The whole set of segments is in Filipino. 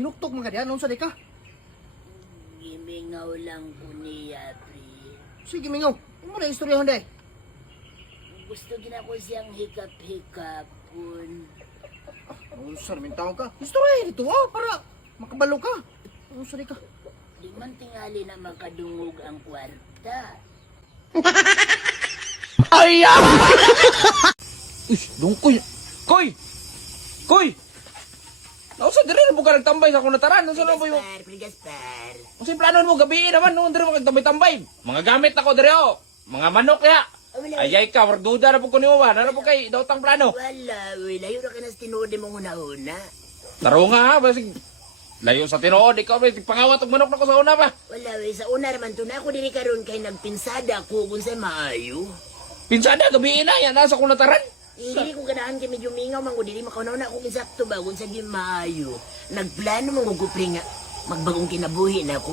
hinuktok mga diyan, unsa di ka? Gimingaw lang ko niya, pre. Sige mingaw, imo na istorya honday. Gusto gina ko siyang hikap-hikapon. Unsa naman tao ka? Istorya dito para makabalo ka. Unsa di ka? Di man tingali na makadungog ang kwarta. Ay! Uy, dungkoy. Koy! Koy! Nausa diri na po ka nagtambay sa akong nataran. Nausa na po yung... Gaspar. Kung si plano mo gabiin naman, noon diri mo kagtambay-tambay. Mga gamit ako diri o. Mga manok ya. Ayay ka, warduda na po ko ni Uwan. Ano po kay daotang plano? Wala, uy. Layo na ka na tinuod mo una-una. Taro nga ha, basig. Layo sa tinuod, ikaw ba, pangawat og manok na ko sa una pa. Wala, uy. Sa una naman to na ako diri karon kay nagpinsada ko kung sa maayo. Pinsada, gabiin na, yan nasa akong nataran. Dili ko ganahan kay medyo mingaw man ko dili makaunaw na ako insakto ba kung sa maayo. Nagplano mo gugupri nga magbagong kinabuhi na ko.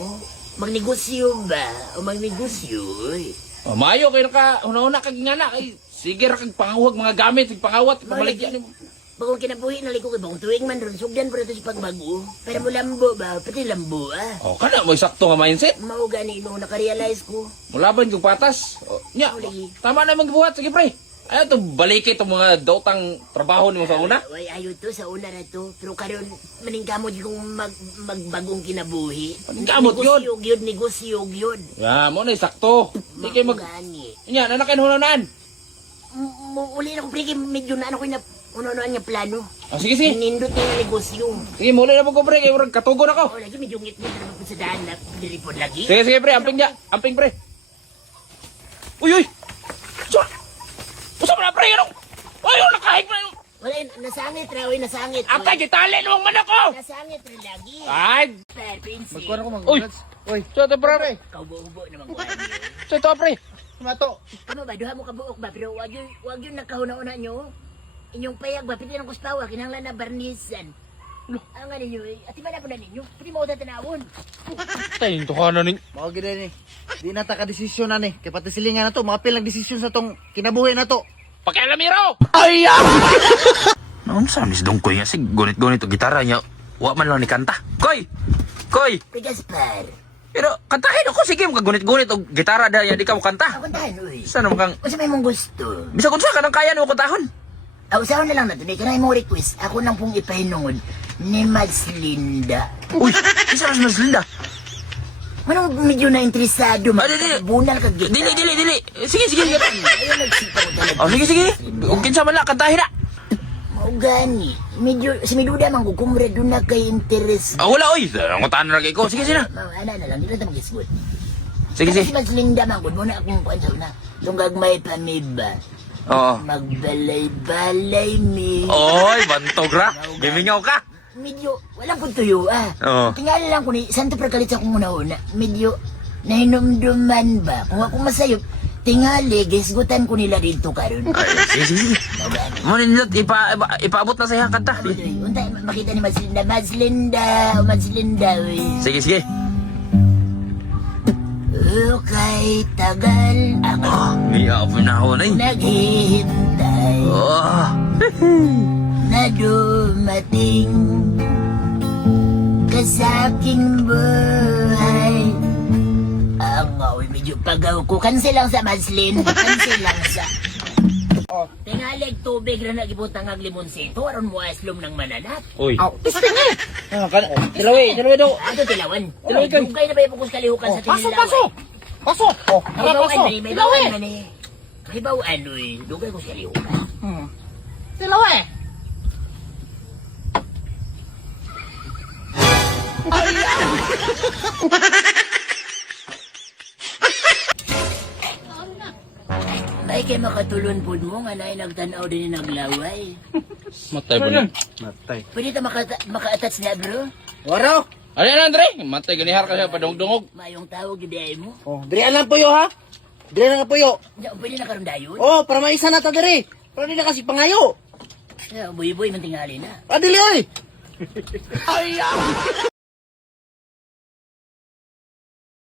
Magnegosyo ba? O magnegosyo, uy. Oh, maayo kayo naka, una-una kag ingana. Ay, sige ra kag pangahuag mga gamit, pangawat, pamaligyan mo. Bagong kinabuhi na liko kay bagong tuwing man ron sugdan pero ito si pagbago. Pero mo lambo ba? Pati lambo ah. Oh, kana mo sakto nga mindset. Mao gani nung nakarealize ko. Mulaban kong patas. Oh, nya, tama na magbuhat. Sige, pre. Ano to, baliki itong mga daotang trabaho ni mo sa una? Way ayo to sa una na to. Pero karon maningkamot kong magbagong kinabuhi. Maningkamot yun? Negosyo yun. Ya, mo na sakto. Di kayo mag... Gani. Nya, nanakan hunanaan. Uli na ko pre, medyo na ano ko na uno-unoan niya plano. Oh, sige, sige. Nindot niya na negosyo. Sige, muli na po ko, pre. Kaya murag katugon ako. O, lagi medyo ngit-ngit na naman sa daan na dilipod lagi. Sige, sige, pre. Amping niya. Amping, pre. Uy, uy. So, usa mo na, pre. Ano? Uy, nakahig na. Wala, nasangit ra, uy, nasangit. uy. Akay, kitali namang manok ko. Nasangit ra lagi. Ay. Per, Pinsi. Magkuhan ako Uy. mag-vlogs. Uy, So, ito, pre. Kaubo-ubo naman ko. So, ito, pre. mato. Ano ba, duha mo kabuok ba? Pero wag yun nakahuna-una nyo. Inyong payag ba, pili ng kuspawa, kinahanglan na barnisan. Ang nga ninyo, at iba na po na ninyo. Pwede mo tatanawon. Tayo, ito ka na nin. Mao gid ni. Di na ta ka desisyon na ni. Kay pati silingan na to, mga pilang desisyon sa tong kinabuhi na to. Pakialamiro! Ay! Noon sa mis dongkoy nga, sig gunit-gunit o gitara niya. Wa man lang ni kanta. Koy! Koy! Pre Gaspar. Pero kantahin ako, sige, magagunit-gunit o gitara dahil di ka mo kanta. Ako tahan, uy. Saan naman kang... Kung sa may mong gusto. Bisa kung saan ka nang kaya mo kantahon. Usahan na lang natin, eh. Kanay mong request. Ako nang pong ipahinungod ni Mads Linda. Uy, isa mas Linda. Manong medyo na interesado, Ah, dili. bunal ka gita. Dili. Sige. Ayaw nagsipa ko talaga. Oh, sige. Kung kinsa man lang, kantahin na. Mau gani. Medyo, si Miduda man ko, kumre doon na kay interest. Ah, wala, oy. Ang utaan na lagi ko. Sige. Mau, ana na lang, di lang mag good. Sige. Si Mads Linda man ko, muna akong kuwan sa una. Tunggag may pamiba. Oo. Magbalay-balay mi. Oy, bantog ra. Bimingaw ka. Medyo, walang kong tuyo Oo. Tingala lang ko ni, santo prakalit sa kong una-una. Medyo, nahinumduman ba? Kung ako masayop, tingali, gisgutan ko nila dito karon. Ay, sige. Mo nindot, ipaabot na sa iyang kanta. Untay, makita ni Mads Linda, uy. Sige. Okay, tagal ako Iya ako na ako na eh. naghihintay Oh. na dumating ka sa aking buhay. Ang uy, medyo pagaw ko. Cancel lang sa Maslin. Cancel lang sa... Oh. Tingalig tubig na nagibutang ang limonsito. Aron mo aslom ng mananat. Uy. Aw, testing ni. Dalawi daw. Ato tilawan. Tilawan ka. Dugay na ba yung pagkus kalihukan sa tinilawan? Paso. Oh, Mahibawaan paso. man eh. Mahibawaan man eh. Mahibawaan uy. Dugay ko sa kalihukan. Dalawi. May kay makatulon po mo nga na nagtanaw din yung naglaway. Matay po na. Matay. Pwede ta maka-attach na bro? Waro. Ano yan, Andre? Matay ganihar ka siya padungdungog. Mayong tawag yung mo. Oh, diri lang puyo ha. Diri na nga puyo. Ya, pwede na karon dayon? Oh, para maisa na ta diri. Para di na kasi pangayo. Ya, buy-buy man tingali na. Adili oy.